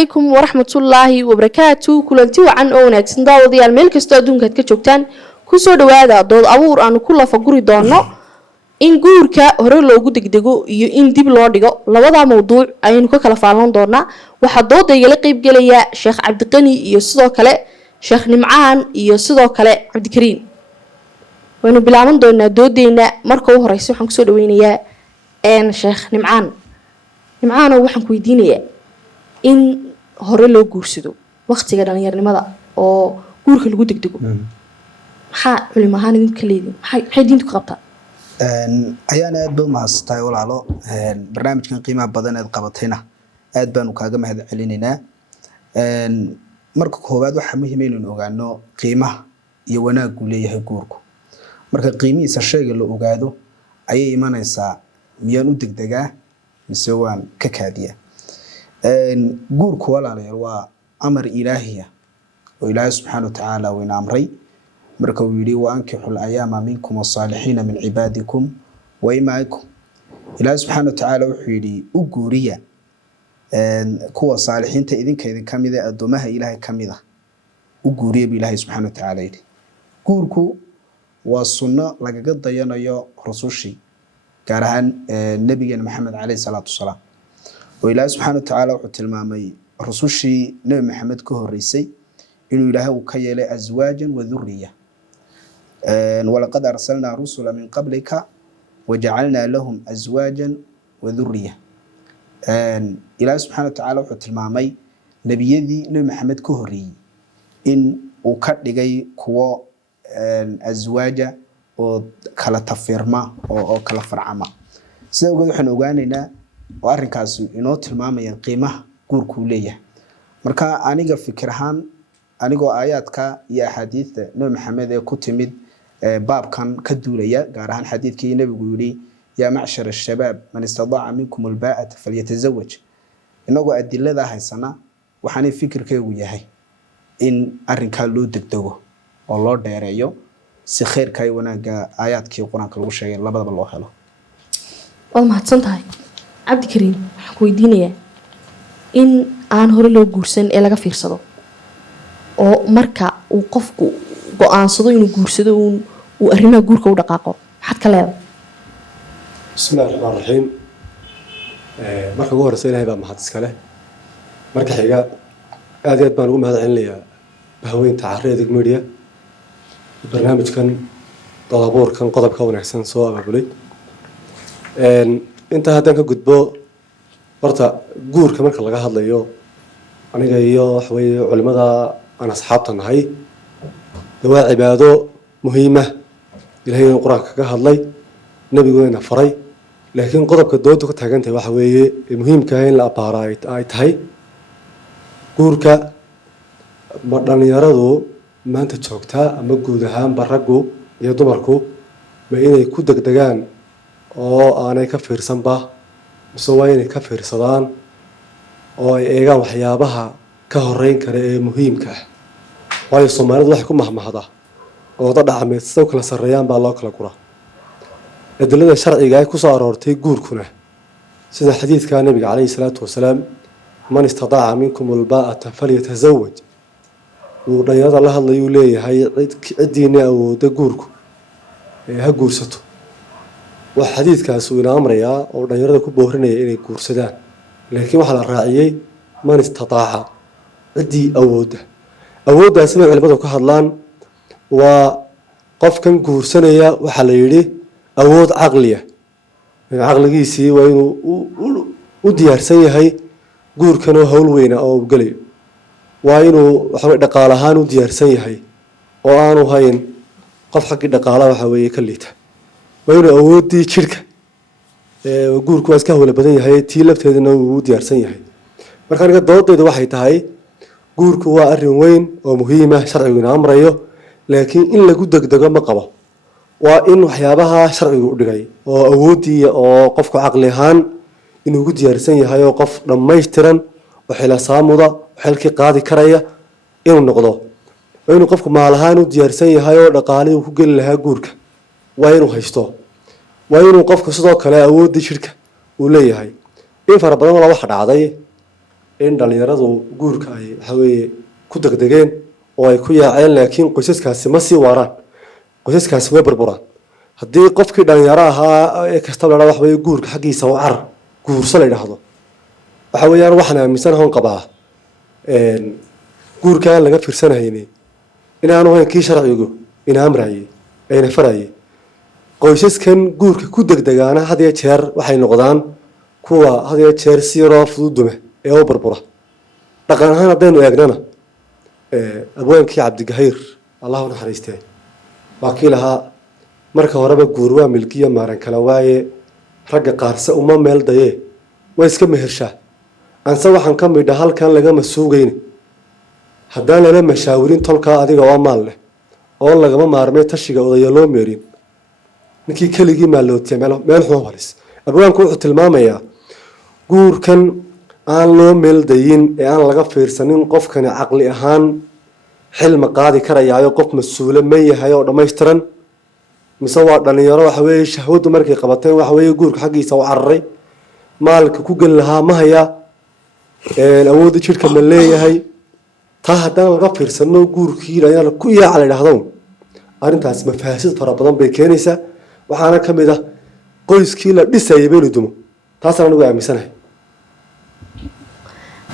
عليكم ورحمة الله وبركاته كلنتي وعن أوناكسن داوديال meel kasta adduunka ka joogtaan ku soo dhawaada dood abuur aan ku la faguri doono in guurka hore loogu degdego iyo in dib loo dhigo labada mawduuc aynu ka kala faalan doonaa waxa dooda igala qayb galaya Sheekh Cabdiqani iyo sidoo kale Sheekh Nimcaan iyo sidoo kale Cabdikariin waynu bilaaban doonaa doodeena marka ugu horeysa waxaan ku soo dhaweynayaa Sheekh Nimcaan waxaan ku weydiinayaa in hore loo guursado waqtiga dhalinyarnimada oo guurka lagu degdego maxaa culimo ahaan idin ka leedin maxay diintu ka qabtaa ayaan aad baa mahadsantahay walaalo barnaamijkan qiimaha badan ee qabatayna aad baan kaaga mahad celinaynaa marka koowaad waxa muhiim ah inuu ogaano qiimaha iyo wanaagga uu leeyahay guurku marka qiimihiisa shayga la ogaado ayay imanaysaa miyaan u degdegaa mise waan ka kaadiyaa guurku walaalayaal waa amar ilaahiya oo ilaahay subxaanahu wa ta'aala uu amray marka uu yiri wa ankihul ayama minkum wasalihin min ibadikum wa imaikum ilaahay subxaanahu wa ta'aala wuxuu yiri u guuriya kuwa saalixiinta idin kamida addoomaha ilaahay kamida u guuriya ilaahay subxaanahu wa ta'aala yiri guurku waa sunno lagaga dayanayo rasuushii gaar ahaan nabiga maxamed alayhi salaatu wasalaam وإلهي سبحانه وتعالى وحتلمامي رسوشي نبي محمد كهريسي إنه إلهي وكيل أزواجا وذرية ولقد أرسلنا رسلا من قبلك وجعلنا لهم أزواجا وذرية إلهي سبحانه وتعالى وحتلمامي نبي يدي نبي محمد كهري إن وكتلقي كوا أزواجا وكلا تفرما أو كلا فرعما سيقول حنو قانينا وارنkaas inoo tilmaamayaan qiimaha guurku leeyahay marka aniga fikir ahaan anigoo aayaadka iyo ahadiithda nabi maxamed ee ku timid baabkan ka duulaya gaar ahaan xadiidkii nabigu yiri ya ma'shar ash-shabab man istada'a minkum al-ba'ata falyatazawwaj inagoo adilada haysana waxaan fikirkaygu yahay in arinka loo degdego oo loo dheereeyo si khayrka iyo wanaaga aayaadkii quraanka lagu sheegay labadaba loo helo waa mahadsantahay Cabdikariin waxaan ku weydiinayaa in aan hore loo guursan ee laga fiirsado oo marka uu qofku go'aansado inuu guursado uu arrimaha guurka u dhaqaaqo maxad ka leedahay bismillaahir rahmaanir rahiim marka ugu horeysa ilaahay baa mahad iska leh marka xiga aad iyo aad baan ugu mahad celinayaa bahweynta Caareedig Media barnaamijkan dalabuurkan qodobka wanaagsan soo abaabulay inta hadan ka gudbo horta guurka marka laga hadlayo aniga iyo wax weeye culimada aan asxaabta nahay waa cibaado muhiim ah ilaahay quraanka ka hadlay nabigoona faray laakiin qodobka doodu ka taagantay waxa weeye muhiimka ah in la abaaray ay tahay guurka ma dhalinyaradu maanta joogta ama guud ahaan baragu iyo dumarku ma inay ku degdegaan oo aanay ka fiirsanba mise waa inay ka fiirsadaan oo ay eegaan waxyaabaha ka horeyn kara ee muhiimka ah waayo Soomaalidu waxay ku mahmahda oo dad dhaqameed soo kala sareeyaan baa loo kala guraa adilada sharciga ay ku soo aroortay guurkuna sida xadiidka nabiga kaleey salaatu wasalaam man istada'a minkum alba'ata falyatazawwaj uu dhalinyarada la hadlayo leeyahay cidiina awooda guurku ha guursato وحديثكاس وين أمريا أو دنيرة كبورنا إني كورسدان لكن وحلا راعيي ما نستطاع عدي أود أسمع على بدو كهرلان وقف كان كورسنا وحلا يري أود عقلية عقلي سي وينو وديار سي هاي جور كانوا هول وينا أو بقلي وينو حرق دقالهان وديار سي هاي وأنا هاين قف حق دقالة وحوي كليته وينو أودي شركة وجور كواس كهول بدني هاي تيلفت هذا إنه ودي أرسني هاي مركان قد ضوضي ده واحد هاي جور كوا أرين وين ومهمة شرعي ونعمريه لكن إن لجودك دقة مقبة وإن وحيابها شرعي ودقي وأودي أو قفك عقلهان إنه ودي أرسني هاي وقف لما يشترن وحلا صامودة وحلك قاضي كرية إنه نقضه وإنه قفك مع الهان ودي أرسني هاي ودقالي وكل لها جورك وينو هيستو وينو قفك صدق كلا أود شركة وليه هاي إن فربنا ولا واحد عادي in dhalinyaradu guurka ay waxa weeye ku degdegeen oo ay ku yaaceen laakiin qoysaskaasi ma sii waaraan qoysaskaasi way burburaan haddii qofkii dhalinyaro ahaa ee kasta la wax weeye guurka xaggiisa oo carar guurso la yidhaahdo waxa weeyaan waxaan aaminsanahay qabaa guurka aan laga fiirsanayni inaanu ahayn kii sharcigu ina amrayay ayna farayay qoysaskan guurka ku degdegaana had iyo jeer waxay noqdaan kuwa had iyo jeer si yaroo fududume ee u burbura dhaqan ahaan haddaynu eegnana abwaankii cabdigahayr allah u naxariistee waa kii lahaa marka horeba guur waa milkiya maaran kala waaye ragga qaarse uma meel dayee way iska mehershaa anse waxaan ka midha halkan lagama suugayni haddaan lala mashaawirin tolkaa adiga oo maal leh oo lagama maarmay tashiga odaya loo meerin ninkii keligii maalootiya meel xuma walis abwaanku wuxuu tilmaamayaa guurkan aan loo meeldayin ee aan laga fiirsanin qofkani caqli ahaan xilma qaadi karayaayo qof mas-uule ma yahay oo dhammaystiran mise waa dhalinyaro waxa weeye shahwadu markay qabateen waxa weeye guurka xaggiisa u cararay maalka ku geli lahaa ma hayaa awoodda jidhka ma leeyahay taa haddaan laga fiirsano guurkii dhalinyaro ku yaaca la yidhaahdo arrintaas mafaasid fara badan bay keenaysaa waxaana ka mid ah qoyskii la dhisayay baynu dumo taasaan anigu aaminsanahay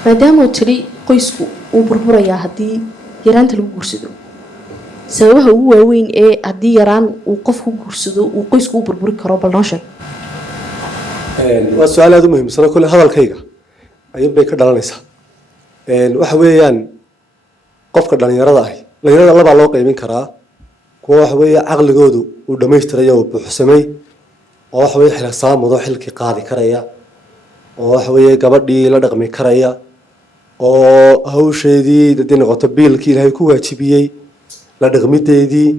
maadaama tiri qoysku uu burburayaa haddii yaraanta lagu guursado sababaha ugu waaweyn ee haddii yaraan uu qofku guursado uu qoysku u burburi karo bal noo sheeg waa su-aal aada u muhiimsano kole hadalkayga ayuun bay ka dhalanaysaa waxa weeyaan qofka dhalinyarada ahi dhalinyarada labaa loo qeybin karaa kuwa waxa weeye caqligoodu uu dhammaystirayo uu buuxsamay oo waxa weye xilasaamudo xilkii qaadi karaya oo waxa weeye gabadhii la dhaqmi karaya oo hawsheedii haddii noqoto biilkii ilaahay ku waajibiyey la dhaqmideedii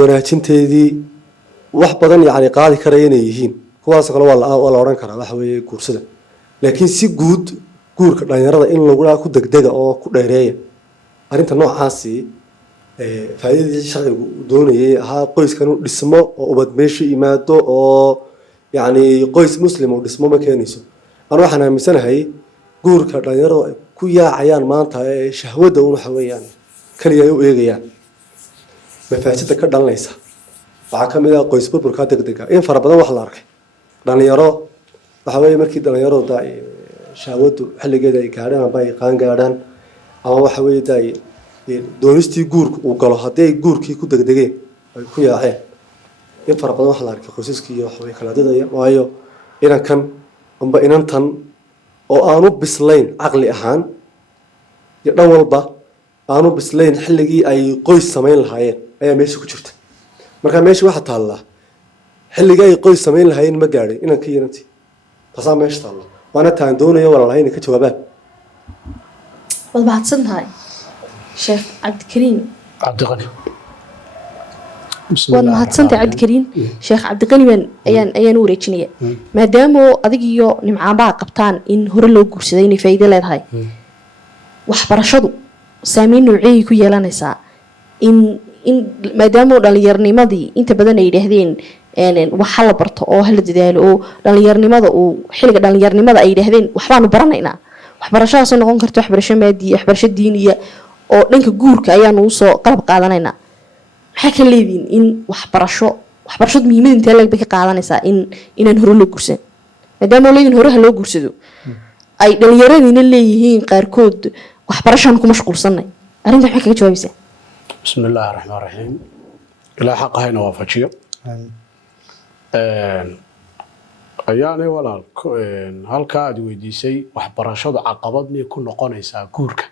wanaajinteedii wax badan yacni qaadi karaya inay yihiin kuwaasoo kale waa la odhan karaa waxa weeye guursada laakiin si guud guurka dhalinyarada in lagula ku degdega oo ku dheereeya arrinta noocaasi faa'iidadii sharcigu doonayay ahaa qoyskan uu dhismo oo ubad meesha yimaado oo yacni qoys muslim uu dhismo ma keenayso anu waxaan aaminsanahay guurka dhalinyaradu ay ku yaacayaan maanta ee shahwadda un waxa weeyaan kaliya ay u eegayaan mafaasida ka dhalanaysa waxaa ka mid ah qoys burburka degdega in fara badan wax la arkay dhalinyaro waxa weeye markii dhalinyarada shahwaddu xilligeeda ay gaadhaan amba ay qaan gaadhaan ama waxa weeye doonistii guurka uu galo haddii ay guurkii ku degdegeen ay ku yaaceen in fara badan wax la arkay qoysaskii iyo waxbay kala didaya waayo inankan amba inantan oo aanu bislayn caqli ahaan iyo dhan walba aanu bislayn xilligii ay qoys samayn lahaayeen ayaa meesha ku jirta marka meesha waxa taallaa xilligii ay qoys samayn lahaayeen ma gaadhin inankii inantii taasaa meesha taalla waana taan doonaya walaalahay inay ka jawaabaan waad mahadsan tahay sheekh cabdikariin cabdiqani waad mahadsantahay cabdikariin sheekh cabdiqani ayaan u wareejinaya maadaama adig iyo nimcaanbaa qabtaan in hore loo guursaday inay faa'iido leedahay waxbarashadu saameyn nooceeyay ku yeelanaysaa in maadaama dhalinyarnimadii inta badan ay yidhaahdeen wax hala barto oo hala dadaalo oo dhalinyarnimada uu xilliga dhalinyarnimada ay yidhaahdeen waxbaanu baranaynaa waxbarashadaasoo noqon karta waxbarasho maadiya waxbarasho diiniya oo dhanka guurka ayaanu usoo qalab qaadanaynaa maxaa ka leediin in waxbarashadu muhiimada intee leeg bay ka qaadanaysaa inaan hore loo guursan maadaama leedin horeha loo guursado ay dhalinyaradiina leeyihiin qaarkood waxbarashaan ku mashquulsanay arrinta maxay kaga jawaabaysaa bismi illaahi raxmaan raxiim ilaa xaq ahayna waafajiyo ayaanay walaal halkaa aad weydiisay waxbarashadu caqabad miyay ku noqonaysaa guurka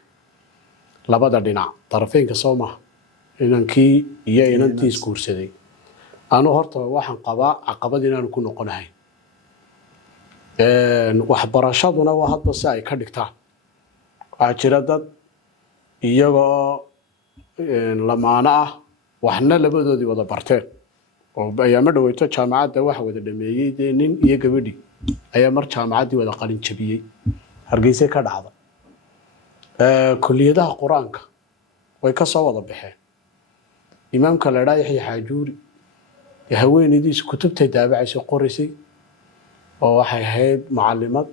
labada dhinac darafeynka soo maha inankii iyo inantiis guursaday anu horta waxaan qabaa caqabad inaanu ku noqonahay waxbarashaduna waa hadba si ay ka dhigtaan waxaa jira dad iyagoo lamaano ah waxna labadoodii wada barteen oo ayaama dhaweyto jaamacadda waxa wada dhameeyey dee nin iyo gabadhi ayaa mar jaamacaddii wada qalin jabiyey hargeysay ka dhacda kulliyadaha qur-aanka way ka soo wada baxeen imaamka la dhaa yaxya xaajuuri haweenaydiisu kutubtay daabacaysay qoraysay oo waxay ahayd mucalimad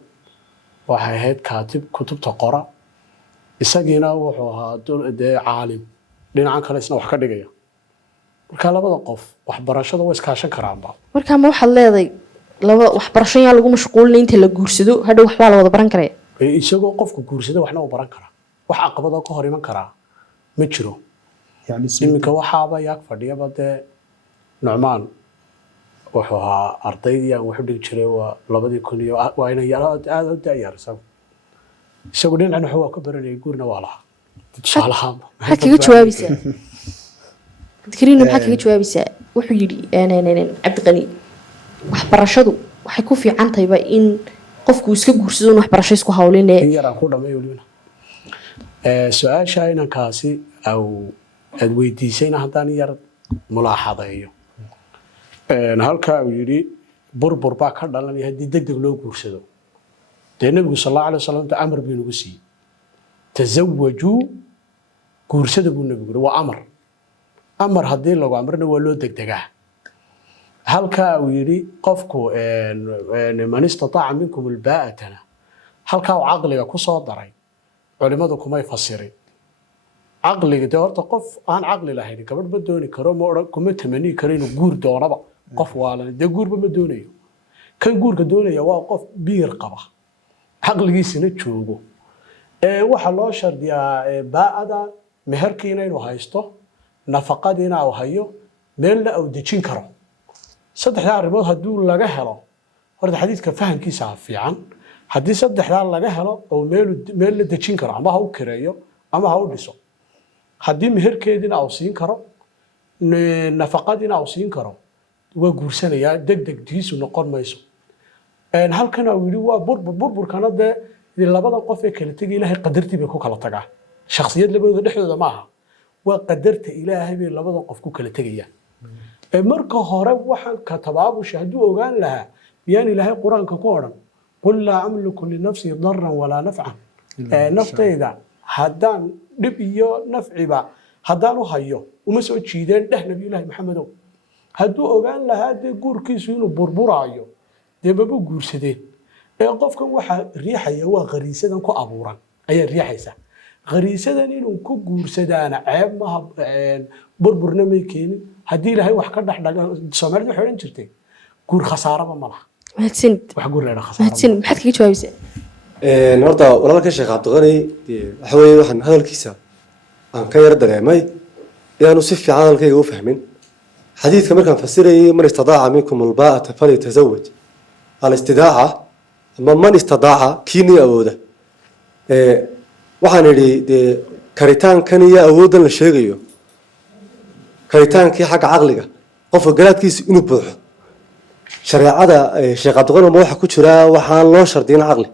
waxay ahayd kaatib kutubta qora isagiina wuxuu ahaa dee caalim dhinacan kale isna wax ka dhigaya marka labada qof waxbarashada way iskaashan karaanba markaa ma waxaad leedahay laba waxbarasho yaa lagu mashquulina inta la guursado hadhow waxbaa la wada baran karaya isagoo qofku guursada waxna uu baran karaa wax caqabado ka hor iman karaa ma jiro يعني iminka waxaaba yaag fadhiyaba dee nucmaan wuxuu ahaa ardaydii aan wax u dhigi jiray waa 2000 waa inay aad u daayar isagu dhinacna waa ka baranayay guurna waa lahaa tusaalahaan maxaad kaga jawaabaysaa dadkariina maxaad kaga jawaabaysaa wuxuu yidhi cabdiqani waxbarashadu waxay ku fiican tahayba in qofku iska guursado in waxbarasho isku hawlinee in yaraan ku dhamay weliba su-aasha inankaasi aw aad weydiisayna haddaan yar mulaaxadeeyo halkaa uu yidhi burbur baa ka dhalanaya haddii deg deg loo guursado dee nebigu sal allahu alay wasalam amar buu nagu siiyey tasawajuu guursada buu nebigu yidhi waa amar haddii lagu amrina waa loo degdegaa halkaa uu yidhi qofku man istataaca minkum albaa'atana halkaa uu caqliga ku soo daray culimadu kumay fasirin caqliga dee horta qof aan caqli lahayn gabadh ma dooni karo kuma tamanii karo inuu guur doonaba qof waalan dee guurba ma doonayo kan guurka doonaya waa qof biir qaba caqligiisina joogo waxaa loo shardiyaa baa'ada meherkiina inuu haysto nafaqadiina uu hayo meelna uu dejin karo saddexdaa arrimood hadduu laga helo horta xadiidka fahamkiisa fiican haddii saddexdaa laga helo oo meel la dejin karo ama ha u kireeyo ama ha u dhiso haddii meherkeediina uu siin karo nafaqadiina uu siin karo waa guursanayaa degdegtiisu noqon mayso halkana uu yidhi waa burburkana dee labada qof ee kala tegay ilaahay qadartii bay ku kala tagaa shakhsiyad labadooda dhexdooda maaha waa qadarta ilaahay bay labada qof ku kala tegayaan marka hore waxaan ka tabaabusha hadduu ogaan lahaa miyaan ilaahay qur-aanka ku odhan qul laa amliku linafsii daran walaa nafcan naftayda haddaan dhib iyo nafciba haddaan u hayo uma soo jiideen dheh nabiyullaahi maxamedow hadduu ogaan lahaa dee guurkiisu inuu burburaayo dee maba guursadeen qofkan waxaa riixaya waa qariisadan ku abuuran ayaa riixaysa qariisadan inuu ku guursadaana ceeb maha burburna may keenin haddii ilaahay wax ka dhexdhaga soomaalida waxay odhan jirtay guur khasaaraba ma laha mahadsanid wax guur leedha mahadsanid maxaad kaga jawaabaysaa horta walaalka sheekh cabdiqani waxa weeye waxaan hadalkiisa aan ka yar dareemay inaanu si fiican hadalkayga u fahmin xadiidka markaan fasirayay man istadaaca minkum albaa'ata falyatazawaj alistidaaca ama man istadaaca kiinii awooda waxaan idhi dee karitaankan iyo awooddan la sheegayo karitaankii xagga caqliga qofka garaadkiisa inuu buuxo shareecada sheekh cabdiqani ma waxa ku jira waxaan loo shardiyin caqli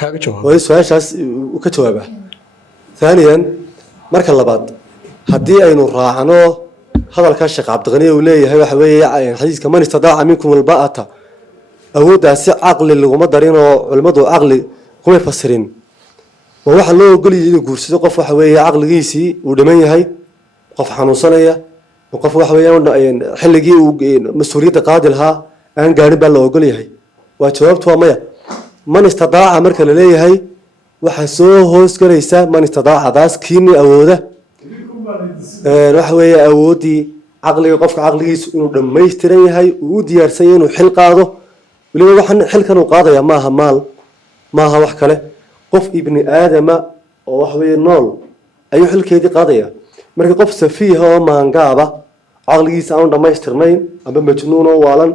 kaaga jawaab waa su-aashaas ka jawaabaa ثانيا marka labaad haddii aynu raacno hadalka sheekh cabdiqani uu leeyahay waxa weeye xadiiska man istadaaca minkum albaa'ata awooddaasi caqli laguma darin oo culimmadu caqli kuma fasirin waa waxa loo ogol yahay inuu guursado qof waxa weeye caqligiisii uu dhiman yahay qof xanuunsanaya qof waxa weeye xilligii uu mas'uuliyadda qaadi lahaa aan gaarin baa la ogol yahay waa jawaabtu waa maya man istadaaca marka la leeyahay waxa soo hoos galaysa man istadaaca daas kiini awooda waxa weeye awoodii caqliga qofka caqligiisu inuu dhammaystiran yahay uu u diyaarsan yahay inuu xil qaado weliba waxaan xilkan uu qaadaya maaha maal maaha wax kale qof ibni aadama oo wax weeye nool ayuu xilkeedii qaadaya marka qof safiiha oo maangaaba caqligiisa aan dhammaystirnayn ama majnuun oo waalan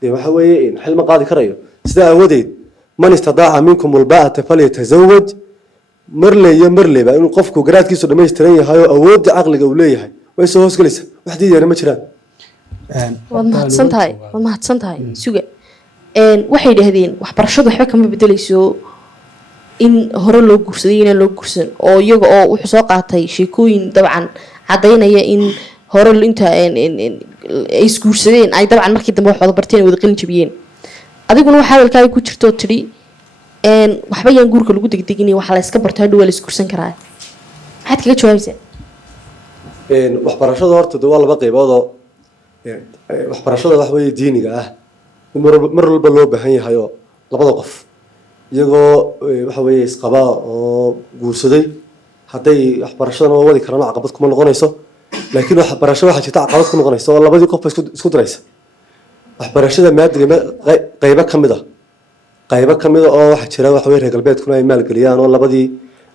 dee waxa weeye xil ma qaadi karayo sidaa awoodeed man istadaaca minkum albaa'ata falyatazawaj marle iyo marleba inuu qofku garaadkiisu dhammaystiran yahay oo awoodda caqliga uu leeyahay way soo hoos galaysa wax diidayna ma jiraan waad mahadsan tahay suga waxay yidhaahdeen waxbarashadu waxba kama bedelayso in hore loo guursaday inaan loo guursan oo iyaga oo wuxuu soo qaatay sheekooyin dabcan caddaynaya in hore inta ay isguursadeen ay dabcan markii dambe wax wada barteen wada qalin jabiyeen adiguna waxa hadalkaaga ku jirto tiri waxba yaan guurka lagu degdegin waxa la iska barto hadhow waa la isguursan karaa maxaad kaga jawaabaysaa waxbarashada horta waa laba qaybood oo waxbarashada wax weeye diiniga ah mar walba loo baahan yahay oo labada qof iyagoo waxa weeye isqaba oo guursaday hadday waxbarashadana wadi karaan caqabad kuma noqonayso laakiin waxbarasho waxaa jirta caqabad ku noqonaysa oo labadii qof isku diraysa waxbarashada maadiga qaybo ka mid ah oo waxa jira waxa weeye reer galbeedkuna ay maalgeliyaan oo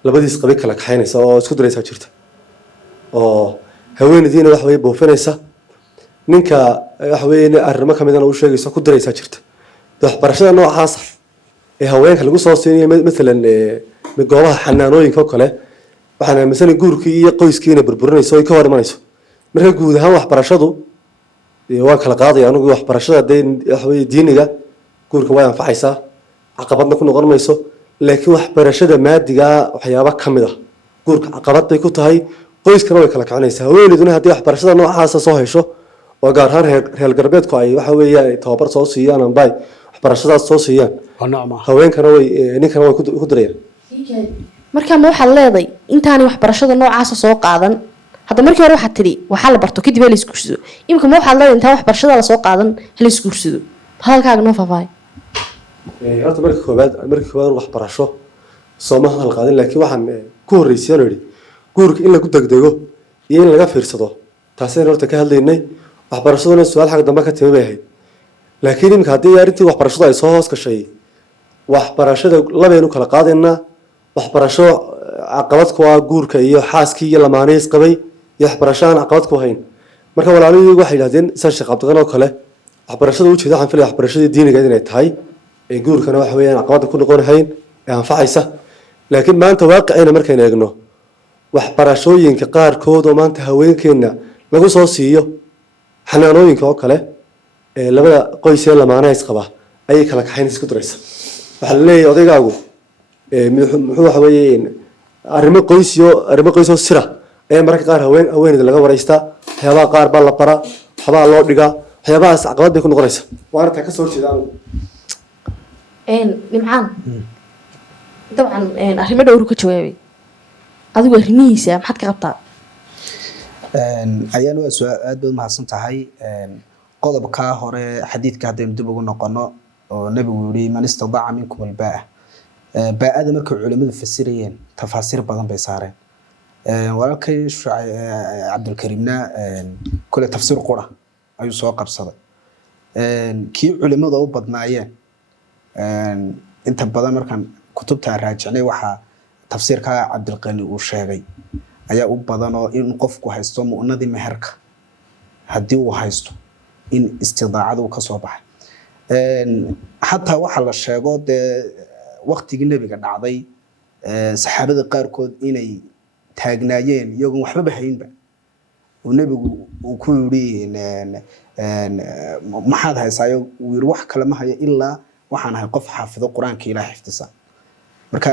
labadiis qabi kala kaxaynaysa oo isku diraysa jirta oo haweenaydiina waxa weeye boofinaysa ninka waxa weeye arrimo ka midana uu sheegayso ku diraysa jirta waxbarashada noocaas ee haweenka lagu soo siinayo midalan goobaha xanaanooyinka kale waxaan aaminsanay guurkii iyo qoyskiina burburinayso ay ka hor imanayso marka guud ahaan waxbarashadu waa kala qaadaya anigu waxbarashada waxa weeye diiniga guurka way anfacaysaa caqabadna ku noqon mayso laakiin waxbarashada maadiga waxyaabo ka mid ah guurka caqabad bay ku tahay qoyskana way kala kicinaysaa haweeneyduna haddii waxbarashada noocaasa soo hesho oo gaar ahaan reer galbeedku ay waxa weeye tababar soo siiyaan ambay waxbarashadaas soo siiyaan haweenkana ninkana way ku dirayaan markaa ma waxaad leedahay intaani waxbarashada noocaasa soo qaadan hadda markii hore waxaad tidhi waxaa la barto kadib ha la isguursado imika ma waxaad leedahay intaan waxbarashada lasoo qaadan ha la isguursado hadalkaaga noo faahfaahay horta markii koowaad waxbarasho sooma hadal qaadin laakiin waxaan ku horreysiyaan yidhi guurka in lagu degdego iyo in laga fiirsado taasayna horta ka hadlaynay waxbarashaduna su-aal xagga dambe ka timi bay ahayd laakiin iminka haddii arrintii waxbarashadu ay soo hoos gashay waxbarashada labaynu kala qaadaynaa waxbarasho caqabad ku ah guurka iyo xaaskii iyo lamaanihiis qabay iyo waxbarasho aan caqabad ku hayn marka walaalihii waxay yidhahdeen sida sheekh cabdiqan oo kale waxbarashada ujeeda waxaan filaya waxbarashadii diinigeed inay tahay ee guurkana waxa weeyaan caqabada ku noqon hayn ee anfacaysa laakiin maanta waaqicina markaynu eegno waxbarashooyinka qaarkood oo maanta haweenkeenna lagu soo siiyo xanaanooyinka oo kale ee labada qoys ee lamaanahays qaba ayay kala kaxaynaysa isku diraysa waxaa la leeyahay odaygaagu muxuu waxa weeye arrimo qoys oo sira ayaa mararka qaar haweeneyda laga waraystaa waxyaabaha qaar baa la baraa waxbaa loo dhigaa waxyaabahaas caqabad bay ku noqonaysa waana taa ka soo horjeeda anigu nimcaan dabcan arrimo dhowru ka jawaabay adigu arrimihiisa maxaad ka qabtaa ayaan waa su-aal aad baad mahadsan tahay qodobkaa hore xadiidka haddaynu dib ugu noqono oo nebigu yidhi man istadaca minkum albaa baa-ada markay culimadu fasirayeen tafaasiir badan bay saareen walaalkay cabdulkariimna kule tafsiir qura ayuu soo qabsaday kii culimada u badnaayeen inta badan markaan kutubta raajicnay waxaa tafsiirka cabdilqani uu sheegay ayaa u badan oo in qofku haysto mu'nadii meherka haddii uu haysto in istidaacada uu ka soo baxay xataa waxaa la sheego dee waqtigii nebiga dhacday saxaabada qaarkood inay taagnaayeen iyagoon waxbaba haynba oo nebigu uu ku yidhi maxaad haysaayo uu yidhi wax kale ma hayo ilaa waxaan ahay qof xaafido qur-aanka ilaah xifdisa marka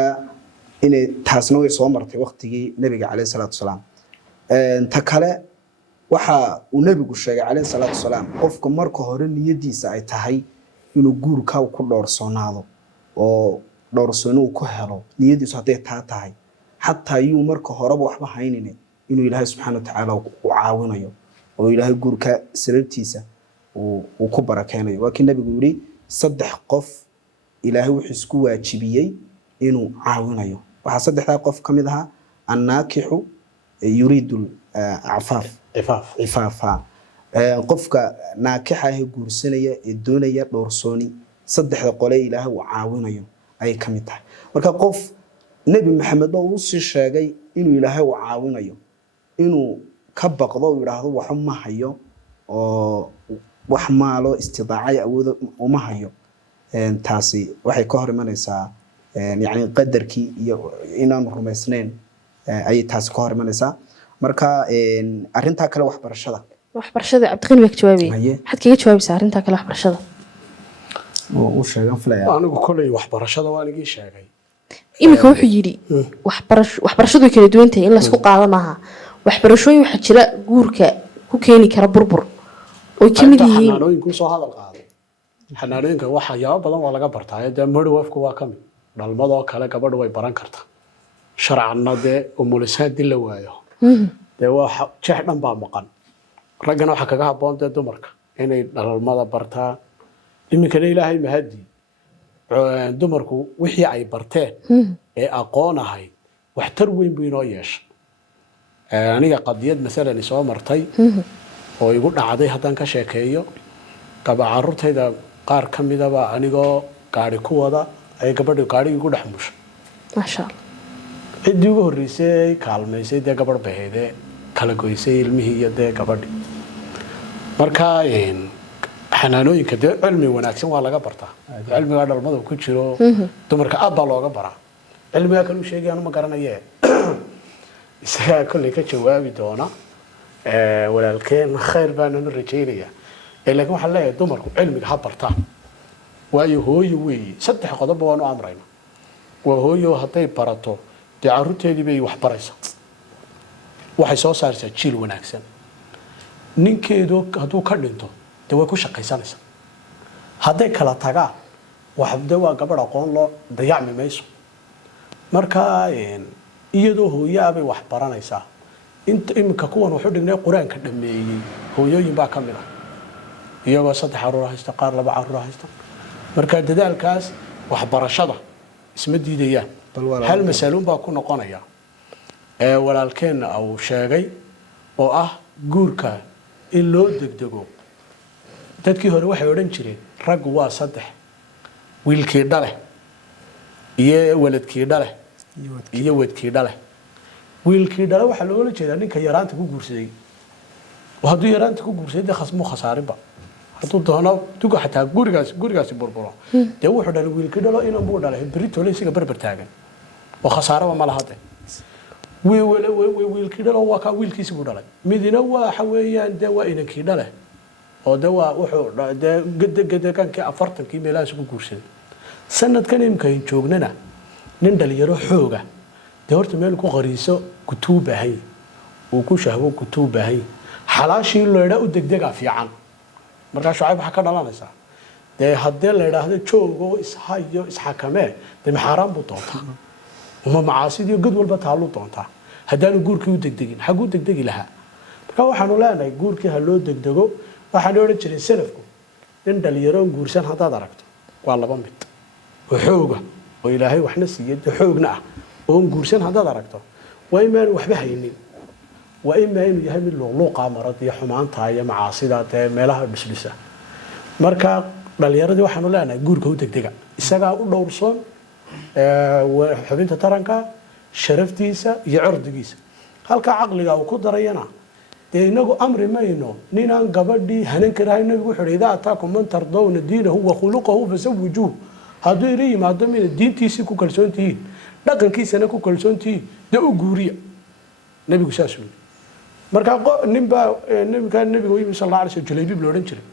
inay taasna way soo martay waqtigii nebiga calayhi salaatu wasalaam ta kale waxa uu nebigu sheegay calayhi salaatu wasalaam qofka marka hore niyadiisa ay tahay inuu guurka ku dhowrsoonaado oo dhowrsooni uu ku helo niyadiisu hadday taa tahay xataa yuu marka horeba waxba haynine inuu ilaahay subxaana watacaala u caawinayo oo ilaahay guurka sababtiisa uu ku barakeynayo waa kii nebigu yidhi 3 qof ilaahay wuxuu isku waajibiyey inuu caawinayo waxaa 3 qof ka mid ahaa annaakixu yuriidu cifaafa qofka naakixa ah guursanaya ee doonaya dhowrsooni 3 qole ilaahay uu caawinayo ay ka mid tahay marka qof nabi maxamed uu sii sheegay inuu ilaahay uu caawinayo inuu ka baqdo uu yiraahdo wax ma hayo oo wax maalo istidaacay awood uma hayo taasi waxay ka hor imanaysaa yani qadarkii iyo inaan rumaysnayn ay taasi ka hor imanaysaa marka arinta kale waxbarashada cabdiqani baa ka jawaabay maxaad kaga jawaabaysaa arinta kale waxbarashada oo sheegan filaya anigu kulay waxbarashada waan igii sheegay imika wuxuu yidhi waxbarashadu way kala duwan tahay in laysku qaado maaha waxbarashooyin waxaa jira guurka ku keeni kara burbur oy ka mid yihiin xanaanooyinku soo hadal qaaday xanaanooyinka waxyaabo badan waa laga bartaa dee midwife-ku waa ka mid dhalmadoo kale gabadhu way baran kartaa sharcanna dee umulisaan dil la waayo dee waa jeex dhan baa maqan raggana waxaa kaga habboon dee dumarka inay dhalmada bartaa iminkana ilaahay mahadii dumarku wixii ay barteen ee aqoon ahayd waxtar weyn buu inoo yeeshay aniga qadiyad masalan soo martay oo igu dhacday haddaan ka sheekeeyo carruurtayda qaar ka midaba anigoo gaari ku wada ay gabadhi gaarigii ku dhex mushay maasha allah ciddii ugu horreysay kaalmaysay dee gabadh baheedee kala goysay ilmihii iyo dee gabadhi marka xanaanooyinka dee cilmi wanaagsan waa laga bartaa cilmiga dhalmada ku jiro dumarka aad baa looga baraa cilmiga kale uu sheegayaan ma garanaye isagaa kolley ka jawaabi doona walaalkeen khayr baananu rajaynaya laakiin waxaan leeyahay dumarku cilmiga ha bartaan waayo hooyo weeye 3 qodob waanu amrayna waa hooyo hadday barato dee carruurteedii bay wax baraysaa waxay soo saaraysaa jiil wanaagsan ninkeedu hadduu ka dhinto dee way ku shaqaysanaysaa hadday kala tagaan waxde waa gabadh aqoon loo dayacmi mayso marka iyadoo hooyaa bay wax baranaysaa inta iminka kuwan wuxuu dhignay quraanka dhameeyay hooyooyin baa ka mid ah iyagoo 3 carruur haysta qaar 2 carruur haysta marka dadaalkaas waxbarashada isma diidayaan hal mas'aluun baa ku noqonaya walaalkeena uu sheegay oo ah guurka in loo degdego dadkii hore waxay oran jireen rag waa 3 wiilkii dhale iyo waladkii dhale iyo wadkii dhale wiilkii dhale waxa loola jeedaa ninka yaraanta ku guursaday وهذا يران تكون جرسيد خصمه خسارة بقى هذا دهنا تقول حتى جورجاس بربرة ده هو حدا الويل كده لا إنه بود على بريتو ليس كبر برتاعن وخسارة وما لهاته ويل كده هو كويل كيس بود على مدينة هو حوالي ده وإنه كده له هذا هو وحو ده قد كان كأفرت كي ملاش جرسيد سنة كان يمكن شوقنا نندل يروح حوجة ده هرت مالك غريسة كتوبة هي وكوشة كتوبة هي حلاشي اللي يدا ودقدقة في عن مركز شعيب حكى لنا نسا ده هذا اللي يدا هذا شوقه إسحايو إسحاكمه ده محرم بطاطا وما معاصي دي قد والبتعلو طاطا هذا نقول كيو دقدقين حقول دقدقي لها فهو حنولا أنا يقول كي هلو دقدقو وحنولا تشري سلفكم إن دليرون قرسان هذا دركته والله بمبت وحوقه وإلهي وإحنا سيد حوقنا وهم قرسان هذا دركته وإما وحبها ينين وإما إنه يهم اللقلقة مرضية حمان تاية معاصية مالها بسلسة مركا دليردي waxaan u leenahay guurka u degdega isaga u dhowrson xubinta taranka sharaftiisa iyo cirdigiisa halka aqliga uu ku darayana inagu amri mayno ninaan gabadhii hanan karahay nabigu wuxuu yiraahdaa ataakum man tardawna diinahu wa khuluquhu fasawjuhu haduu yimaado min diintiisa ku kalsoontihiin dhaqankiisana ku kalsoontihiin da u guuriya nabigu saasuu marka ninba nabigu yimi sallallahu alayhi wasallam jaleebib loo oran jiray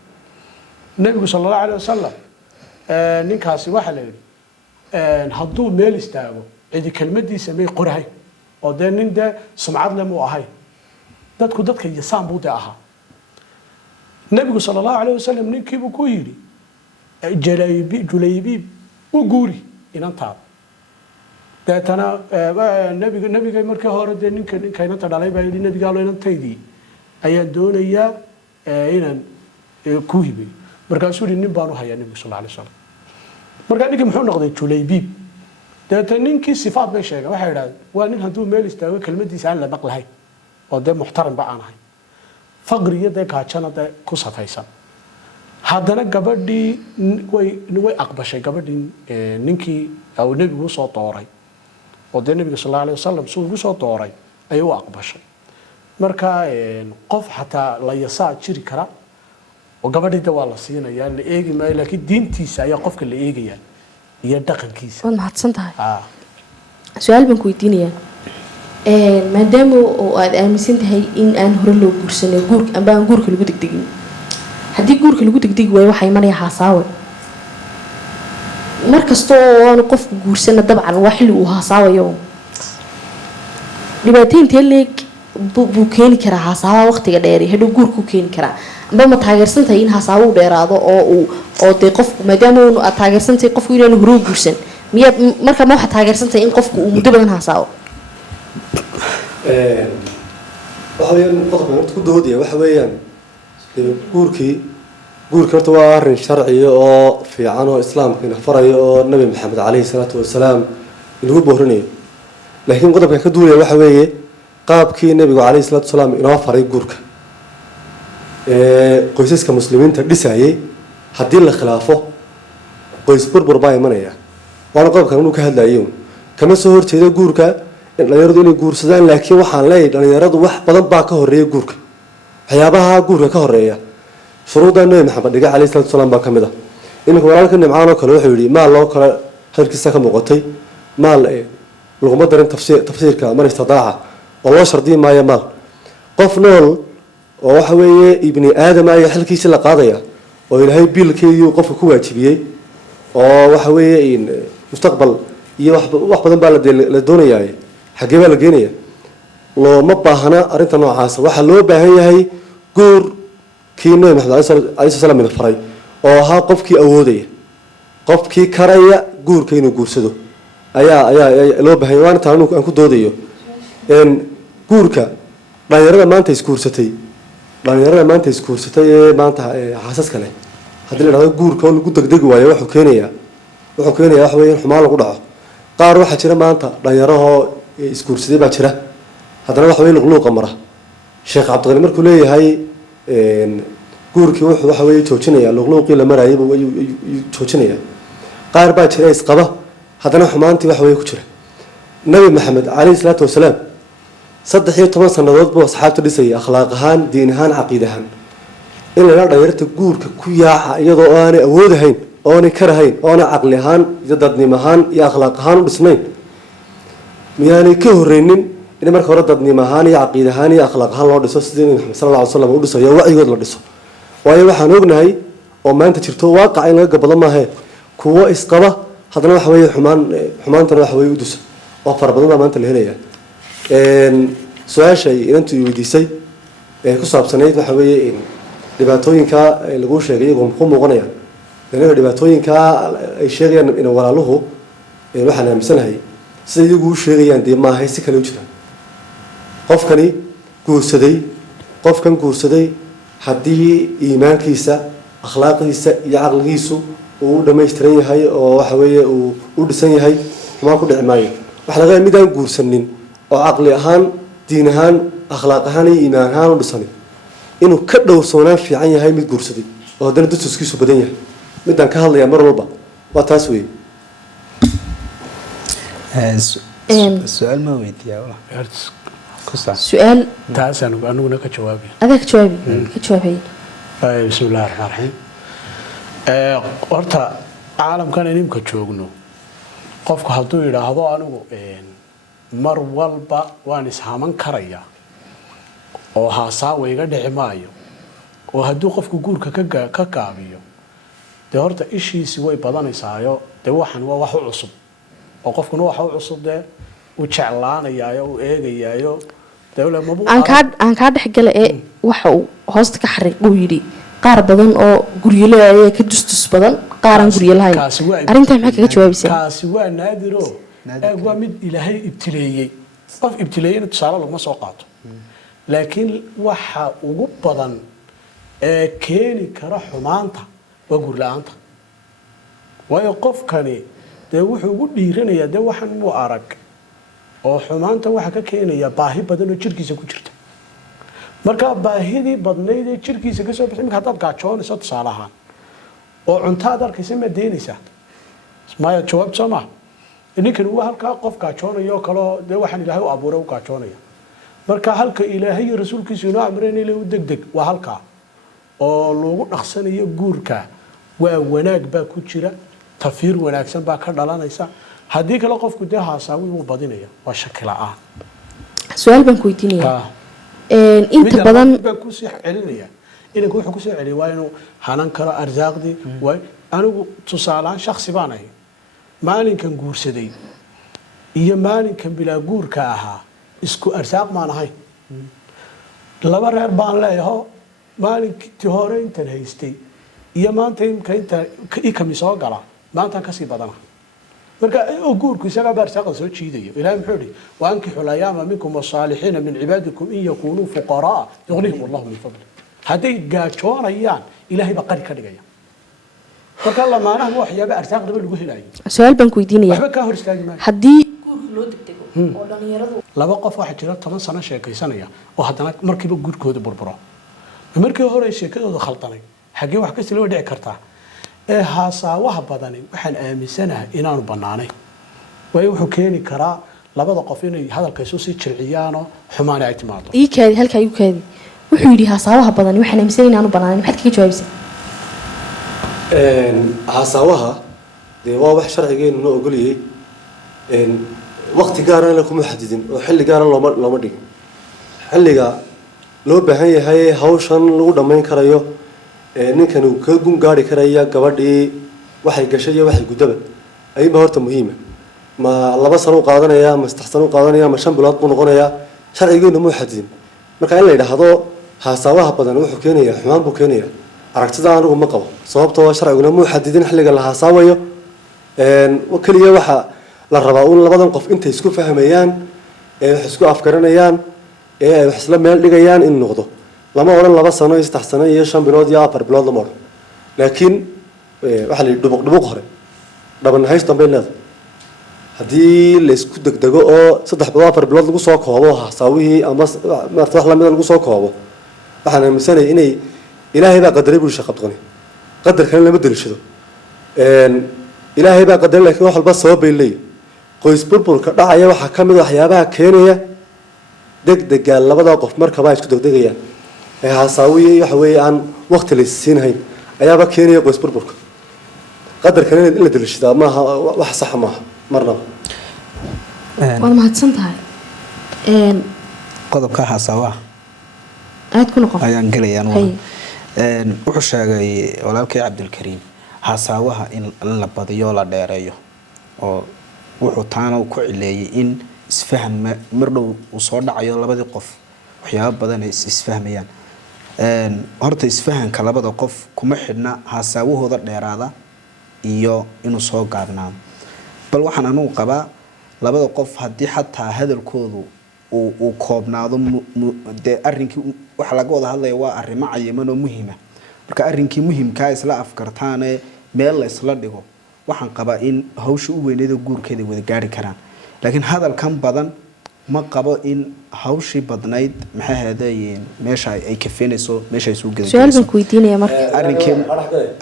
nabigu sallallahu alayhi wasallam ninkaasi waxa la yiri haduu meel istaago cidi kelmadiisa may qorahay oo nin sumcad leh mu ahay dadka yasaan buu ahaa nabigu sallallahu alayhi wasallam ninkiibu ku yiri jaleebib u guuri inantaa deetana nabiga markii hore ninka dhalay baa yidhi nabiga allo inantaydii ayaan doonayaa inaan ku hibiyo markaasuu yidhi nin baan u hayaa nabiga sallallahu alayhi wasallam markaa ninkii muxuu noqday julaybiib deetana ninkii sifaad bay sheegeen waxay yidhahdeen waa nin hadduu meel istaago kelmadiisa aan la maqlahayn oo dee muxtaram ba aan ahayn faqri iyo dee gaajana dee ku safaysan haddana gabadhii way aqbashay gabadhii ninkii uu nabigu soo dooray ودين النبي صلى الله عليه وسلم سوق سو دوري ايو اقبشay marka qof xataa la yasaa jiri kara oo gabadhida waa la siinaya la eegi ma laakiin diintiisa ayaa qofka la eegaya iyo dhaqankiisa waan mahadsantahay su'aal baan ku weydiinaya maadaama oo aad aaminsan tahay in aan hore loo guursanay guurka amba aan guurka lagu degdegin hadii guurka lagu degdegi way waxay manaya xasaawe markasta oo aan qof guursana dabcan waa xilli uu haasawayo dhibaataynta leeg buu keeni karaa haasawa waqtiga dheer hadhow guurku keeni karaa amba ma taageersantahay in haasawa uu dheeraado oo de qofku maadaama uu taageersantahay qofku inuu hore guursan miya marka ma waxa taageersantahay in qofku uu muddo badan haasawo waxa weeyaan qodobka ku doodaya waxa weeyaan guurkii guurka horta waa arrin sharci oo fiican oo islaamkiina farayo oo nabi maxamed calayhi salaatu wasalaam inagu boorinayo laakiin qodobka ka duulaya waxa weeye qaabkii nabigu calayhi salaatu wasalaam inoo faray guurka qoysaska muslimiinta dhisayay haddii la khilaafo qoys burbur baa imanaya waana qodobkan inuu ka hadlayo kama soo horjeedo guurka in dhalinyaradu inay guursadaan laakiin waxaan leeyahay dhalinyaradu wax badan baa ka horeeya guurka waxyaabaha guurka ka horeeya shuruudda nabi maxamed dhiga calayhi salaatu wasalaam baa ka mid ah iminka walaalka nimcaan oo kale wuxuu yidhi maal loo kale hadalkiisa ka muuqatay maal laguma darin tafsiirka man istidaaca oo loo shardiyi maayo maal qof nool oo waxa weeye ibni aadam ayaa xilkiisii la qaadaya oo ilaahay biilkeedii qofka ku waajibiyey oo waxa weeye mustaqbal iyo wax badan baa la doonayaa xagee baa la geenaya looma baahna arrinta noocaasa waxaa loo baahan yahay guur kii nabi maxamed calayhi salaam ina faray oo ahaa qofkii awoodaya qofkii karaya guurka inuu guursado ayaa loo baahan yahay waana taan aan ku doodayo guurka dhalinyarada maanta isguursatay ee maanta xaasaska leh haddii la dhahdo guurka oo lagu degdegi waayo wuxuu keenayaa waxa weeye in xumaan lagu dhaco qaar waxaa jira maanta dhalinyarahoo isguursaday baa jira haddana waxa weye luqluuqa mara sheekh cabdiqani markuu leeyahay guurkii wuxuu waxa weeye joojinaya luqluuqii la marayay buu joojinaya qaar baa jira isqaba haddana xumaantii waxa weeye ku jira nabi maxamed calayhi salaatu wasalaam 13 sanadood buu asxaabta dhisayay akhlaaq ahaan diin ahaan caqiid ahaan in la dhalinyarta guurka ku yaaca iyadoo aanay awoodahayn oonay karahayn oonay caqli ahaan iyo dadnimo ahaan iyo akhlaaq ahaan u dhisnayn miyaanay ka horreynin in marka hore dadnimo ahaan iyo caqiid ahaan iyo akhlaaq ahaan loo dhiso sidii nabi maxamed sallallahu alayhi wasallam u dhisayo wacyigood la dhiso waayo waxaan ognahay oo maanta jirto waaqac in laga gabado maahe kuwo isqaba haddana waxa weeye xumaantana waxa weeye u dusa oo fara badan baa maanta la helayaa su-aasha inantu weydiisay ku saabsanayd waxa weeye dhibaatooyinka lagu sheegay iyagoo ku muuqanayaan anaga dhibaatooyinka ay sheegayaan in walaaluhu waxaan aaminsanahay sida iyagu u sheegayaan dee maahay si kale u jiraan qofkan guursaday haddii iimaankiisa akhlaaqdiisa iyo caqligiisu uu u dhammaystiran yahay oo waxa weeye uu u dhisan yahay xumaan ku dhici maayo waxa laga yaabaa midaan guursanin oo caqli ahaan diin ahaan akhlaaq ahaan iyo iimaan ahaan u dhisanin inuu ka dhowrsoonaan fiican yahay mid guursaday oo haddana dustuskiisu badan yahay midaan ka hadlayaa mar walba waa taas weeye su-aal ma weydiiyaa su-aal taasaan aniguna ka jawaabi adaa ka jawaabay bismi illahi raxmaan raxiim horta caalamkan inimka joogno qofku hadduu yidhaahdo anigu mar walba waan ishaman karayaa oo haasaawa iga dhici maayo oo hadduu qofku guurka ka gaabiyo dee horta ishiisi way badanaysaayo dee waxan waa wax u cusub oo qofkuna waxa u cusub dee u jeclaanayaayo u eegayaayo aan kaa dhexgala ee waxa uu hoosta ka xariiq uu yidhi qaar badan oo guryalo ayaa ka dustus badan qaaraan guryo lahayn arrintaa maxaa kaga jawaabaysaa kaasi waa naadiro waa mid ilaahay ibtileeyey qof ibtileeyeyna tusaale laguma soo qaato laakiin waxa ugu badan ee keeni kara xumaanta waa guur la-aanta waayo qofkani dee wuxuu ugu dhiiranayaa dee waxan inuu arag oo xumaanta waxa ka keenaya baahi badan oo jirkiisa ku jirta marka baahidii badnayd ee jirkiisa ka soo baxay haddaad gaajoonayso tusaale ahaan oo cunto aad arkaysa ma deynaysaa maya jawaab soo maaha ninkan waa halkaa qof gaajoonayo kaloo dee waxaan ilaahay u abuuray u gaajoonaya marka halka ilaahay iyo rasuulkiisu inoo amreen ilaa u degdeg waa halkaa oo lagu dhaqsanayo guurka waa wanaag baa ku jira tafiir wanaagsan baa ka dhalanaysa haddii kale qofku dee haasaawi wuu badinaya waa shaki la-aan su-aal baan ku weydiinayaa inta badan baan kusii celinaya inanku wuxuu kusoo celiyay waa inuu hanan karo arsaaqdii waa anigu tusaalehaan shaksi baan ahay maalinkan guursaday iyo maalinkan bilaa guurka ahaa isku arsaaq maan ahayn laba reer baan leeyaho maalintii hore intan haystay iyo maanta inta ikami soo gala maantaan kasii badana marka guurku isagaa baa arsaaqda soo jiidaya ilahay muxuu ihi waankixu layaama minkum wasaalixiina min cibaadikum in yakunuu fuqaraa yugnihim allahu min fadli hadday gaajoonayaan ilaahay baa qari ka dhigaya marka lamaanaha waxyaaba arsaaqdaba lagu helayo su-aal baan ku weydiinaya waxba ka hor istaagi maayo haddii guurka loo degdego oo dhalinyaradu laba qof waxa jira 10 sano sheekaysanaya oo haddana markiiba guurkooda burburo markii hore sheekadooda khaldanay xagee wax ka sii loo dhici kartaa ee haasaawaha badani waxaan aaminsanahay inaanu banaanay way wuxuu keeni karaa labada qof inay hadalka isu sii jirciyaan oo xumaan ay timaado ii kaadi halka igu kaadi wuxuu yidhi haasawaha badani waxaan aaminsan inaanu banaanin maxaad kaga jawaabaysaa haasawaha dee waa wax sharcigeenu noo ogoliyey waqti gaarana kuma xadidin oo xilli gaara looma dhigin xilliga loo baahan yahay hawshan lagu dhammayn karayo ninkan uu ka gun gaari karaya gabadhii waxay gashay iyo waxay gudaba ayba horta muhiima ma 2 sano u qaadanaya ma 3 sano u qaadanaya ma 5 bilood buu noqonayaa sharcigeenu ma xadidin marka in la yiraahdo haasawaha badan wuxuu keenayaa xumaan buu keenayaa aragtida anigu ma qabo sababtoo sharciguna ma xadidin xilliga la haasawayo kaliya waxa la rabaa in labadan qof intay isku fahmayaan wax isku afkaranayaan wax isla meel dhigayaan in noqdo lama oran 2 sano iyo 3 sano iyo 5 bilood iyo 4 bilood lama oran laakiin waxa la dhubuq hore dhaban haystan bay leedahay haddii la isku degdego oo 3 bilood 4 bilood lagu soo koobo haasawihii ama marta wax la mid lagu soo koobo waxaan aaminsanay inay ilaahay baa qadaray buu shaqo qabqani qadarkan lama daliishado ilaahay baa qadaray laakiin wax walba sabab bay leeyahay qoys burburka dhacaya waxa ka mid ah waxyaabaha keenaya degdega labada qof markaba isku degdegayaan haasawiye waxa weeye aan waqti la siinayn ayaaba keenaya qoys burburka qadarkan in la daliishado ma wax sax ma marnaba waad mahadsan tahay qodobka haasawaha aad ku noqon ayaan galayaan wuxuu sheegay walaalkay Cabdulkariim haasawaha in la badiyo la dheereeyo oo wuxuu taana ku cileeyay in isfahan mardhow uu soo dhacayo labadii qof waxyaabo badan ay isfahmayaan horta isfahanka labada qof kuma xidhna haasawahooda dheeraada iyo inuu soo gaabnaado bal waxaan anigu qabaa labada qof haddii xataa hadalkoodu uu koobnaado dee arrinkii waxa laga wada hadlaya waa arrimo cayiman oo muhiima marka arrinkii muhiimkaa isla afkartaane meel la isla dhigo waxaan qabaa in hawsha u weyneeda guurkeeda wada gaari karaan laakiin hadalkan badan ma qabo in hawshii badnayd maxay ahaydeen meesha ay kafeenayso meesha ay soo galayso su'aal baan ku weydiinaya marka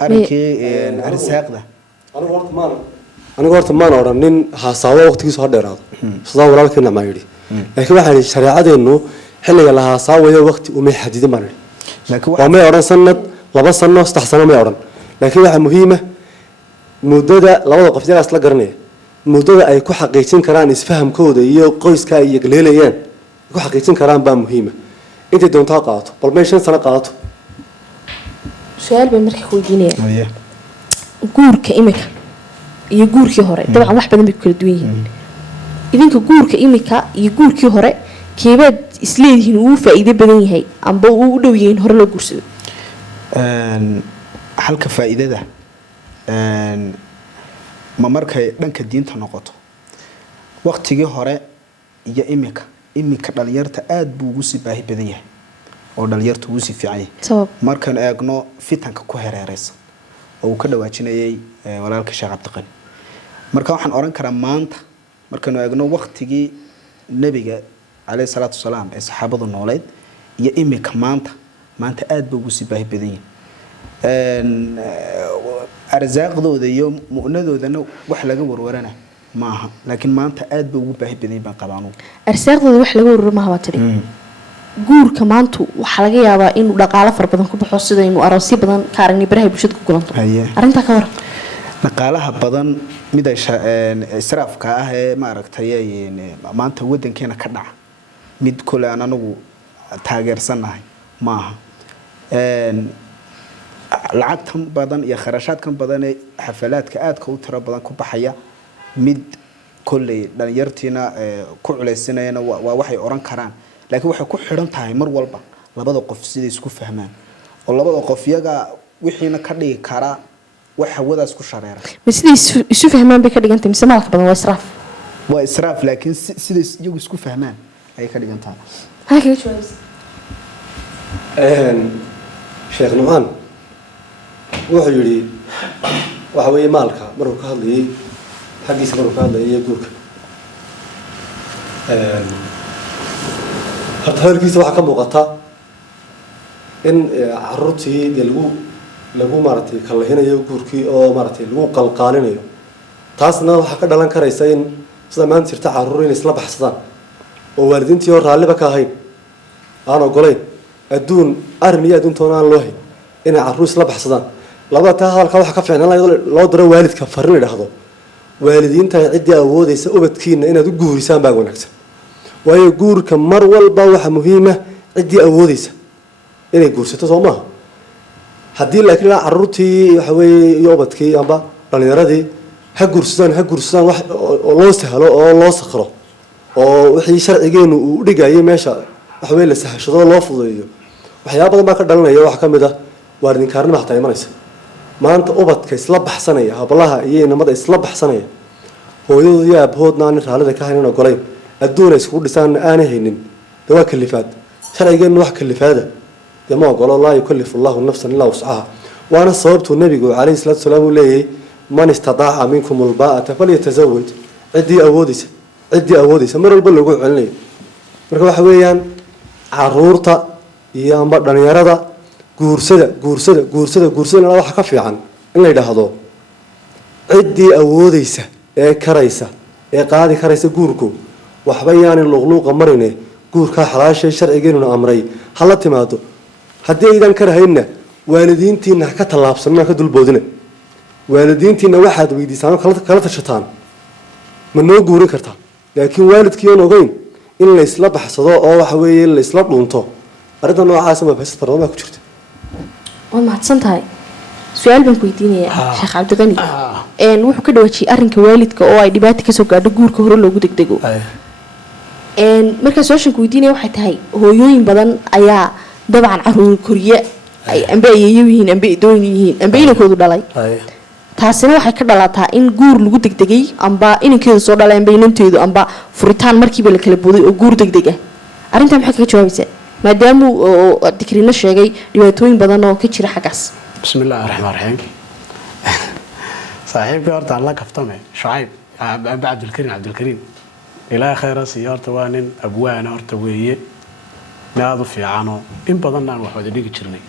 arrinkii arsaaqda anigu horta maan oran nin haasawo waqtigiisu ha dheeraado sidaa walaalkeena ma yidhi laakiin waxaan shareecadeenu xilliga la haasawayo waqti uma xadidin baan laakiin waa ma oran sanad 2 sano 3 sano ma oran laakiin waxa muhiim ah muddada labada qof iyaga isla garanaya muddada ay ku xaqiijin karaan isfahamkooda iyo qoyska ay galeelayaan ku xaqiijin karaan baa muhiim ah inta doontaa qaato bal ma 5 sano qaato su'aal baan marka ku weydiinaya guurka imika iyo guurkii hore dabcan wax badan bay kala duwan yihiin idinka guurka imika iyo guurkii hore keebaad isleedihiin uu faa'iido badan yahay amba uu u dhow yahay hore loo guursado halka faa'iidada ma markay dhanka diinta noqoto waqtigii hore iyo imika dhalinyarta aad buu ugu sii baahi badan yahay oo dhalinyarta ugu sii fiican yahay markaan eegno fitanka ku hereeraysan oo uu ka dhawaajinayay walaalka Sheekh Cabdiqani marka waxaan oran karaa maanta markaan eegno waqtigii nabiga عليه الصلاة والسلام الصحابة النولد يا إمي كمانتا مانتا أد بوجوسي به بدين أرزاق ذو ذا يوم مؤنذو ذا نو وحلا جور ورانا معها لكن مانتا أد بوجو به بدين بقبانو أرزاق ذو وحلا جور ما هو تري جور كمانتو وحلا جيا با إنه دقالة فربنا كل بحوس ذا إنه أراسي بدن كارني براه بشد كلانتو أرنتا كور نقالها بدن مدى إسراف كاه ما ركتيه مانتا ودن كنا كنا mid kale aan anagu taageersanahay maaha lacagtan badan iyo kharashaadkan badan ee xafalaadka aadka u tiro badan ku baxaya mid kulay dhalinyartiina ku culeysanayna waa waxay oran karaan laakiin waxay ku xiran tahay mar walba labada qof sida isku fahmaan oo labada qof iyaga wixiina ka dhigi kara waxa wadaas ku shareera sida isu fahmaan bay ka dhigantay mise maalka badan waa israaf laakiin sida iyagu isku fahmaan ay ka dhigantaa sheekh nucaan wuxuu yidhi waxa weeye maalka markuu ka hadlayay xaggiisa markuu ka hadlayay guurka horta hadalkiisa waxaa ka muuqata in caruurtii dee lagu maaragtay kallahinayo guurkii oo maaragtay lagu qalqaalinayo taasna waxaa ka dhalan karaysa in sida maanta jirta caruur inay isla baxsadaan oo waalidiintii oo raalliba ka ahayn aan ogolayn adduun arrin iyo adduuntoona aan loo hayn inay caruur isla baxsadaan labada taa hadalka waxaa ka fiicnaan loo diro waalidka farriin idhaahdo waalidiinta ciddii awoodaysa ubadkiina inaad u guurisaan baa wanaagsan waayo guurka mar walba waxa muhiima ciddii awoodaysa inay guursato soo maaha haddii laakiin caruurtii waxa weeye iyo ubadkii amba dhalinyaradii ha guursadaan wax oo loo sahlo oo loo sakhro oo wixii sharcigeenu uu dhigayay meesha waxa weeye la sahashado loo fududeeyo waxyaabo badan baa ka dhalanaya waxa ka mid ah waalidinkaarnima xataa imanaysa maanta ubadka isla baxsanaya hablaha iyo inamada isla baxsanaya hooyadooda iyo aabahoodna aan raallida ka haynin ogolayn adduun ay iskugu dhisaan aanay haynin dee waa kalifaad sharcigeenu wax kalifaada dee ma ogolo laa yukallifu allahu nafsan ilaa wuscaha waana sababtuu nebigu calayhi salaatu wasalaam uu leeyahay man istadaaca minkum ulbaa'ata falyatazawaj ciddii awoodaysa mar walba loogu celinayo marka waxa weeyaan caruurta iyo amba dhalinyarada guursada waxa ka fiican in la yidhaahdo ciddii awoodaysa ee karaysa ee qaadi karaysa guurku waxba yaani luuqluuqa marine guurkaa xalaashay sharcigeenuna amray hala timaado haddii aydan karahaynna waalidiintiina ha ka tallaabsanina ka dulboodina waalidiintiina waxaad weydiisaan kala tashataan ma noo guurin kartaa laakiin waalidkii oon ogeyn in la isla baxsado oo waxa weeye la isla dhunto arrinta noocaasa ma faysad farabadan baa ku jirta waa mahadsan tahay su-aal baan ku weydiinayaa sheekh cabdiqani wuxuu ka dhawaajiyey arrinka waalidka oo ay dhibaato kasoo gaadho guurka hore loogu degdego markaa su-aashan ku weydiinaya waxay tahay hooyooyin badan ayaa dabcan caruur koriye amba ayeeyo yihiin amba idooyin yihiin amba inankoodu dhalay taasina waxay ka dhalataa in guur lagu degdegay amba inankeedu soo dhalay amba inanteedu amba furitaan markiiba la kala booday oo guur degdeg ah arrintaa maxay kaga jawaabaysaa maadaama dikrina sheegay dhibaatooyin badan oo ka jira xaggaas bismillaahi raxmaan raxiim saaxiibkii horta alla kaftame shucayb amba cabdilkariim ilaahay khayra siiyo horta waa nin abwaana horta weeye nin aada u fiicanoo in badan aan wax wada dhigi jirnay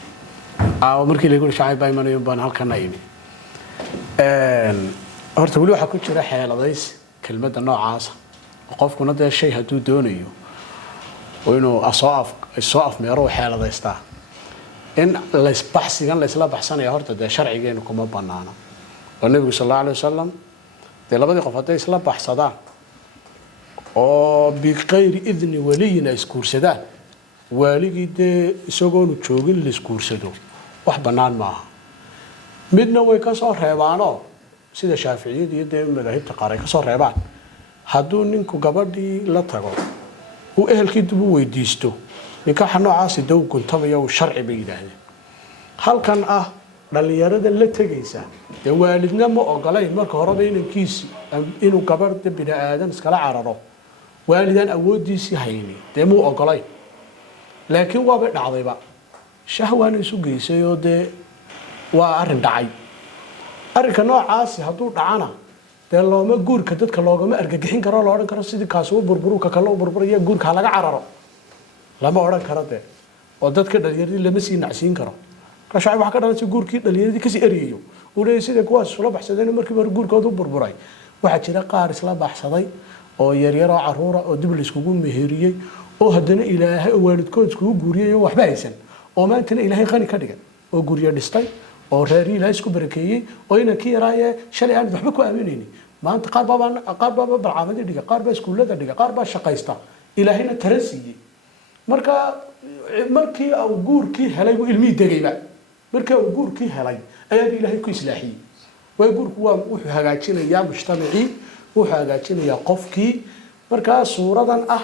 markii lagu shucayb baa imanayo baan halkana imi horta weli waxaa ku jira xeeladays kelmadda noocaasa qofkuna dee shay hadduu doonayo inuu soo afmeero xeeladaystaa in laysbaxsigan laysla baxsanaya horta dee sharcigeenu kuma banaana oo nebigu sal allahu alay wasalam dee labadii qof hadday isla baxsadaan oo biqayri idni waliyin ay isguursadaan waaligii dee isagoonu joogin la isguursado wax bannaan maaha midna way ka soo reebaanoo sida shaaficiyada iyo dee madaahibta qaar ay ka soo reebaan hadduu ninku gabadhii la tago uu ehelkii dib u weydiisto nikaaxa noocaasi dow guntamaya uu sharci bay yidhaahdeen halkan ah dhalinyarada la tegaysa dee waalidna ma ogolayn marka horeba inankiisi inuu gabadha bini aadan iskala cararo waalidaan awooddiisii hayni dee muu ogolayn laakiin waabay dhacdayba shahwaana isu geysay oo dee waa arrin dhacay arrinka noocaasi hadduu dhacana dee looma guurka dadka loogama argagixin karo la odhan karo sidii kaasi u burburuka kale u burburaya guurka ha laga cararo lama odhan karo dee oo dadka dhalinyaradii lama sii nacsiin karo marka shacib waxaa ka dhalanaysa guurkii dhalinyaradii kasii eryayo uu leeyahay sida kuwaas isula baxsadeen markii hore guurkooda u burburay waxaa jira qaar isla baxsaday oo yaryaroo caruura oo dib layskugu meheriyey oo haddana ilaahay oo waalidkood iskugu guuriyay oo waxba haysan oo maantana ilaahay qani ka dhigan oo guryo dhistay oo reerii ilaahay isku barakeeyey oo inankii yaraayee shalay aan waxba ku aaminaynin maanta qaar baa barcaamadii dhiga qaar baa iskuullada dhiga qaar baa shaqaysta ilaahayna tara siiyey marka markii uu guurkii helay uu ilmihii degayba markii uu guurkii helay ayaa ilaahay ku islaaxiyey way guurku waa wuxuu hagaajinayaa mujtamacii wuxuu hagaajinayaa qofkii markaa suuradan ah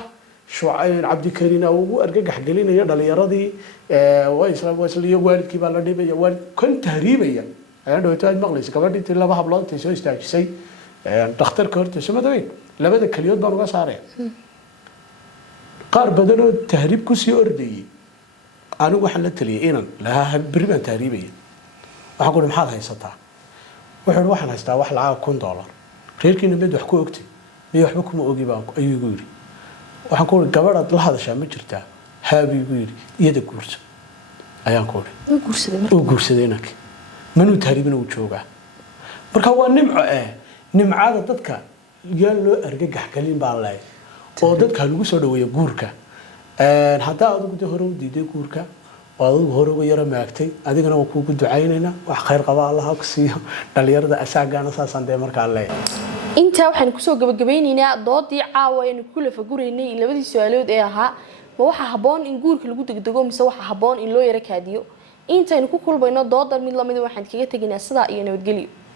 cabdikariin ugu argagax gelinayo dhalinyaradii iyo waalidkii baa la dhibaya waalid kan tahriibaya ayaa dhawaato aad maqlaysa gabadhii intii laba hablood intay soo istaajisay dhakhtarka hortiisa madaweyn labada keliyood baan uga saaraya qaar badan oo tahriib kusii ordayay anigu waxaan la taliyay inaan lahaa berri baan tahriibaya waxaan ku maxaad haysataa wuxuu waxaan haystaa wax lacag $1,000 reerkiina mid wax ku ogtay mid waxba kuma ogi baan ayuu igu yiri waxaan ku gabadha la hadashaa ma jirtaa haabi igu yiri iyada guurso ayaan ku guursaday markii manuu tahriibina uu joogaa marka waa nimco nimcada dadka yaa loo argagax galin baa leeyahay oo dadka lagu soo dhaweeyo guurka hadaa adigu hore u diiday guurka oo adigu hore uga yara maagtay adigana waa kuugu ducaynayna wax khayr qaba Allah ku siiyo dhalinyarada asaagana saasan de marka leeyahay inta waxaan ku soo gabagabaynaynaa doodii caawa ee ku la fagureynay labadii su'aalood ee ahaa ma waxa haboon in guurka lagu degdego mise waxa haboon in loo yara kaadiyo intaynu ku kulmayno doodar mid lamid waxaan kaga taginaa sida iyo nabadgelyo